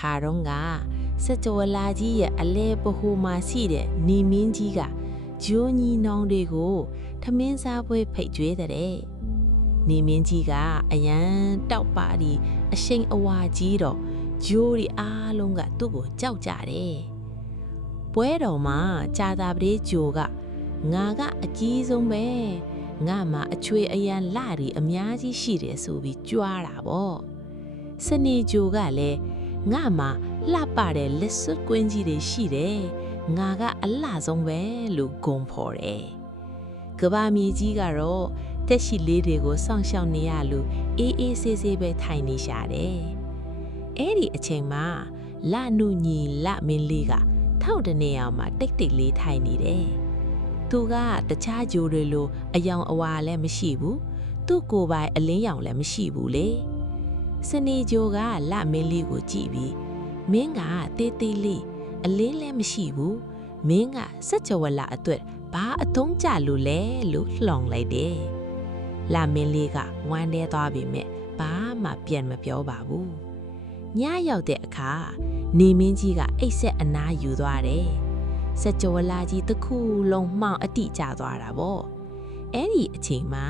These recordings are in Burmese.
ခါတော့ကစကြဝဠာကြီးရဲ့အလဲပဟိုမှာရှိတဲ့နေမင်းကြီးကဂျိုးညီနောင်တွေကိုထမင်းစားပွဲဖိတ်ကြွေးတဲ့နေမင်းကြီးကအရန်တောက်ပါဒီအရှိန်အဝါကြီးတော့ဂျိုးဒီအားလုံးကသူ့ကိုကြောက်ကြတယ်ပွဲတော်မှာကြာတာပတေးဂျိုကငါကအကြီးဆုံးပဲငါမှာအချွေအရန်လှရီအများကြီးရှိတယ်ဆိုပြီးကြွားတာပေါ့စနေဂျိုကလည်းငါမှာလှပတဲ့လက်စွပ်ကွင်းကြီးတွေရှိတယ်ငါကအလှဆုံးပဲလို့ဂုံဖော်တယ်ကဘာမီကြီးကတော့တက်ရှိလေးတွေကိုစောင့်ရှောက်နေရလို့အေးအေးဆေးဆေးပဲထိုင်နေရှာတယ်အဲ့ဒီအချိန်မှာလနုညီလမင်းလေးကထောက်တနေအောင်မှာတိတ်တိတ်လေးထိုင်နေတယ်သူကတခြားဂျိုတွေလိုအယောင်အဝါလည်းမရှိဘူးသူ့ကိုယ်ပိုင်အလင်းရောင်လည်းမရှိဘူးလေစနေဂျိုကလမင်းလေးကိုကြည့်ပြီးမင်းကတေးသေးလေးအလင်းလည်းမရှိဘူးမင်းကစကြဝဠာအတွက်ဘာအသုံးကျလို့လဲလို့လှောင်လိုက်တယ်လမင်းလေးကဝမ်းထဲသွားပြီမဲ့ဘာမှပြန်မပြောပါဘူးညရောက်တဲ့အခါနေမင်းကြီးကအိတ်ဆက်အနားယူသွားတယ်စကြဝဠာကြီးတစ်ခုလုံးမှောင်အတိကျသွားတာပေါ့အဲ့ဒီအချိန်မှာ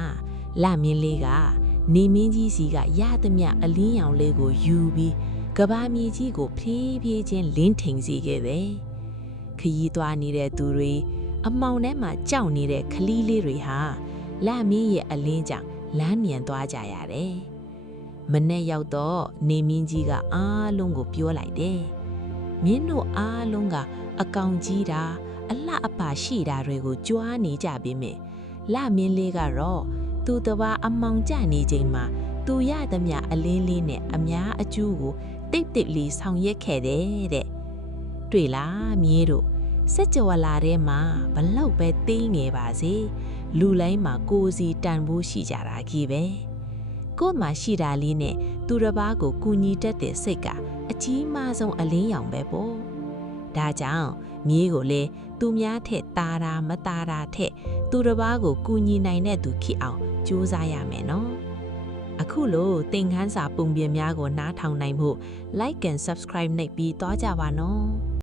လမင်းလေးကနေမင်းကြီးစီကရသမျှအလင်းရောင်လေးကိုယူပြီးကဘာမြေကြီးကိုဖြည်းဖြည်းချင်းလင်းထိန်စေခဲ့တယ်ခရီးသွားနေတဲ့သူတွေအမောင်ထဲမှာကြောက်နေတဲ့ခလီးလေးတွေဟာလမင်းရဲ့အလင်းကြောင့်လမ်းမြန်သွားကြရတယ်မနေ့ရောက်တော့နေမင်းကြီးကအားလုံးကိုပြောလိုက်တယ်မင်းတို့အားလုံးကအကောင်ကြီးတာအလှအပရှိတာတွေကိုကြွားနေကြပြီမြင်လမင်းလေးကတော့သူတဘာအမောင်ကျနေချိန်မှာသူရသမျှအလင်းလေးနဲ့အများအကျူးကိုတိတ်တိတ်လေးဆောင်ရက်ခဲ့တယ်တဲ့တွေ့လားမြေးတို့စကြဝဠာထဲမှာဘလောက်ပဲသိငယ်ပါစေလူတိုင်းမှာကိုယ်စီတန်ဖိုးရှိကြတာကြီးပဲကိုယ်မှာရှိတာလေးနဲ့သူတစ်ပါးကိုကူညီတတ်တဲ့စိတ်ကအကြီးမားဆုံးအလင်းရောင်ပဲပေါ့ဒါကြောင့်မြေးကိုလေသူများထက်တာတာမတာတာထက်သူတစ်ပါးကိုကူညီနိုင်တဲ့သူဖြစ်အောင်ကြိုးစားရမယ်နော်အခုလိုသင်ခန်းစာပုံပြင်များကိုနားထောင်နိုင်ဖို့ like and subscribe နှိပ်ပြီးသွားကြပါနော်